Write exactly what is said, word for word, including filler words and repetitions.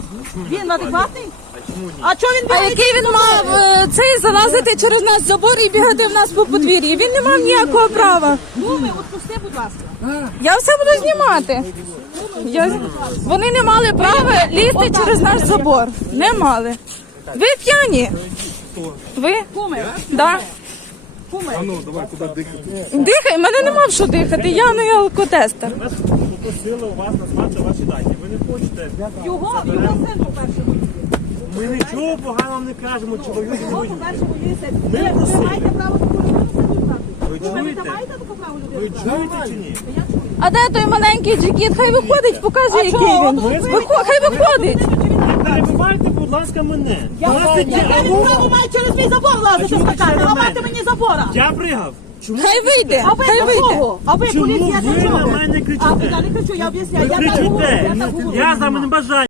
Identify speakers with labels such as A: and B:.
A: Він адекватний? А чого він
B: А
A: бігає?
B: який він мав е, цей залазити через наш забор і бігати в нас по подвір'ї? Він не мав ніякого права.
A: Куми, відпусти, будь ласка.
B: Я все буду знімати. Я... Вони не мали права лізти через наш забор. Не мали. Ви п'яні? Ви?
A: Куми.
B: Да.
A: Куми.
B: Дихай, мене нема в що дихати, я не алкотестер.
C: Нас попросили у вас назвати ваші дані. Ви не хочете.
A: Його, його син, по-перше, воює.
C: Ми нічого поганого не кажемо, чи воюють,
A: Його,
C: воюють.
A: по-перше, воює син.
C: Ми
A: Ви
C: просили.
A: ви маєте право таку людину сидіти знати?
C: Ви
A: Ви не
C: чуєте?
A: маєте таке право
C: Ви
A: людину знати?
C: чуєте чи ні?
A: Я чую.
B: А де той маленький джекіт? Хай виходить, показує,
A: А
B: який
A: чого?
B: він.
A: Ви
B: Вихо- Хай виходить.
C: Перебивайте, будь ласка, мене.
A: Я
C: Двадцять
A: я
C: днів.
A: не право маю через мій забор лазити,
C: чому ви
A: скакати.
C: через
A: Ламайте
C: мене?
A: мені забора.
C: Я пригав. Чому?
B: Хай вийде,
A: А ви
B: хай
A: до
B: вийде.
A: чого? А ви
C: Чому
A: поліція
C: ви
A: до чого?
C: на мене кричите?
A: А я не кричу, я об'ясняю.
C: Ви
A: Я так говорю,
C: кричите.
A: я так говорю.
C: Я за мене бажаю.